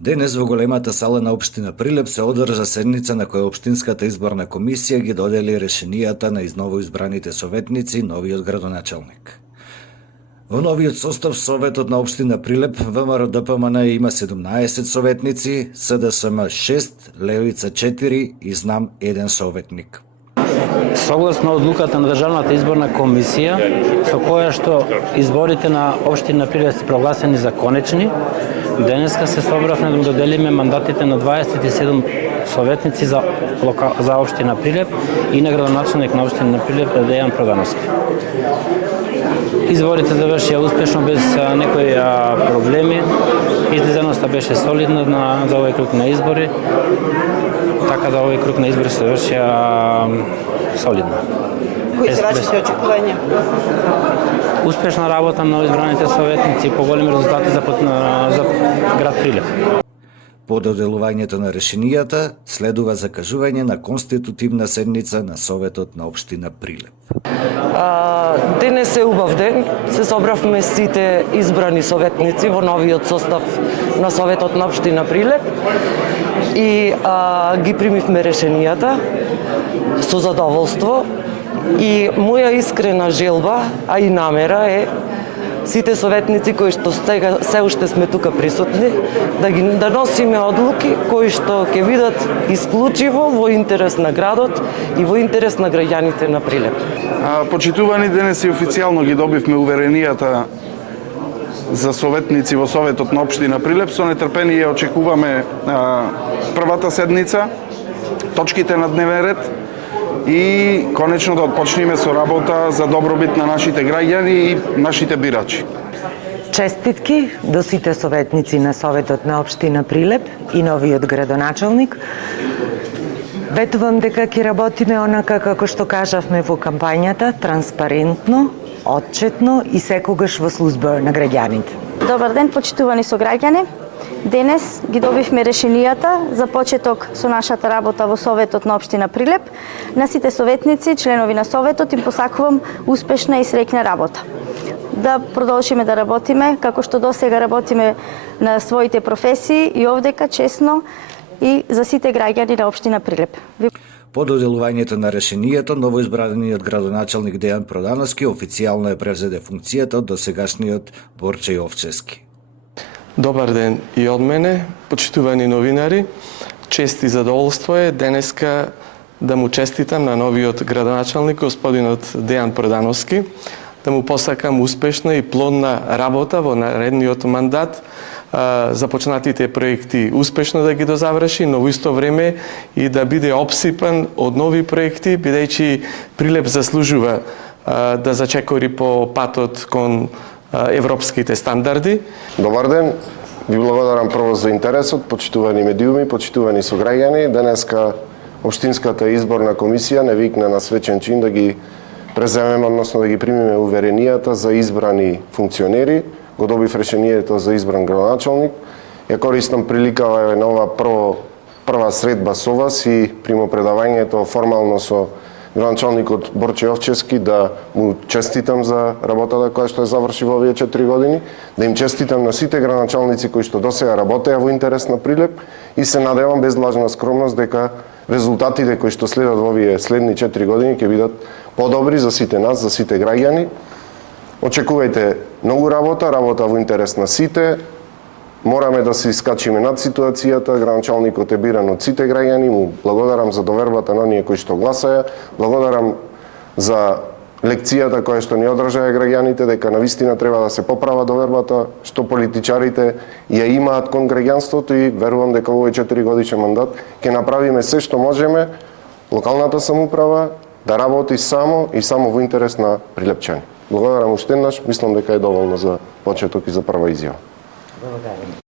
Денес во големата сала на општина Прилеп се одржа седница на која општинската изборна комисија ги додели решенијата на новоизбраните советници, новиот градоначалник. Во новиот состав Советот на општина Прилеп, ВМРО-ДПМН има 17 советници, СДСМ 6, Левица 4 и ЗНАМ 1 советник. Согласно одлуката на Државната изборна комисија, со која што изборите на општина Прилеп се прогласени за конечни, денеска се собравме да доделиме мандатите на 27 советници за општина Прилеп и на градоначалник на општина Прилеп Дејан Продановски. Изборите завршија успешно без некои проблеми. Излизаноста беше солидна за овој круг на избори, така да овој круг на избори се завршија солидно. Кои се вашите очекувања? Успешна работа на избраните советници и поголеми резултати за град Прилеп. По доделувањето на решенијата следува закажување на конститутивна седница на Советот на општина Прилеп. Денес е убав ден. Се собравме сите избрани советници во новиот состав на Советот на општина Прилеп и ги примивме решенијата со задоволство. И моја искрена желба, а и намера е сите советници кои што сега се уште сме тука присутни, да носиме одлуки кои што ќе бидат исклучиво во интерес на градот и во интерес на граѓаните на Прилеп. Почитувани, денес и официјално ги добивме уверенијата за советници во Советот на општина Прилеп. Со нетрпение очекуваме првата седница, точките на дневен ред и конечно да отпочнеме со работа за добробит на нашите граѓани и нашите бирачи. Честитки до сите советници на Советот на општина Прилеп и новиот градоначалник. Ветувам дека ќе работиме онака како што кажавме во кампањата, транспарентно, отчетно и секогаш во служба на граѓаните. Добар ден, почитувани сограѓани. Денес ги добивме решенијата за почеток со нашата работа во Советот на општина Прилеп. На сите советници, членови на Советот, им посакувам успешна и среќна работа. Да продолжиме да работиме како што досега работиме на своите професии и овдека честно и за сите граѓани на општина Прилеп. По доделувањето на решенијето, новоизбраниот градоначалник Дејан Продановски официјално превзеде функцијата од досегашниот Борче Јовчевски. Добар ден и од мене, почитувани новинари. Чест и задоволство е денеска да му честитам на новиот градоначалник, господинот Дејан Продановски, да му посакам успешна и плодна работа во наредниот мандат, започнатите проекти успешно да ги дозаврши, но во исто време и да биде обсипан од нови проекти, бидејќи Прилеп заслужува да зачекори по патот кон европските стандарди. Добар ден, ви благодарам прво за интересот, почитувани медиуми, почитувани сограѓани. Денеска Општинската изборна комисија не викна на свечен чин да ги преземеме, односно да ги примиме уверенијата за избрани функционери. Го добив решението за избран градоначалник. Ја користам приликава на ова прва средба со вас и примопредавањето формално со градоначалникот Борче Јовчевски да му честитам за работата која што е заврши во овие 4 години, да им честитам на сите градоначалници кои што досега работеа во интерес на Прилеп и се надевам без лажна скромност дека резултатите кои што следат во овие следни 4 години ќе бидат подобри за сите нас, за сите граѓани. Очекувајте многу работа во интерес на сите. Мораме да се искачиме над ситуацијата. Градоначалникот е биран од сите граѓани. Му благодарам за довербата на оние кои што гласаја. Благодарам за лекцијата која што ни одржаа граѓаните, дека навистина треба да се поправа довербата што политичарите ја имаат кон граѓанството и верувам дека во овој 4 годишен мандат ќе направиме се што можеме локалната самоуправа да работи само и само во интерес на прилепчани. Благодарам уште еднаш, мислам дека е доволно за почеток и за прва изјава. Благодарам.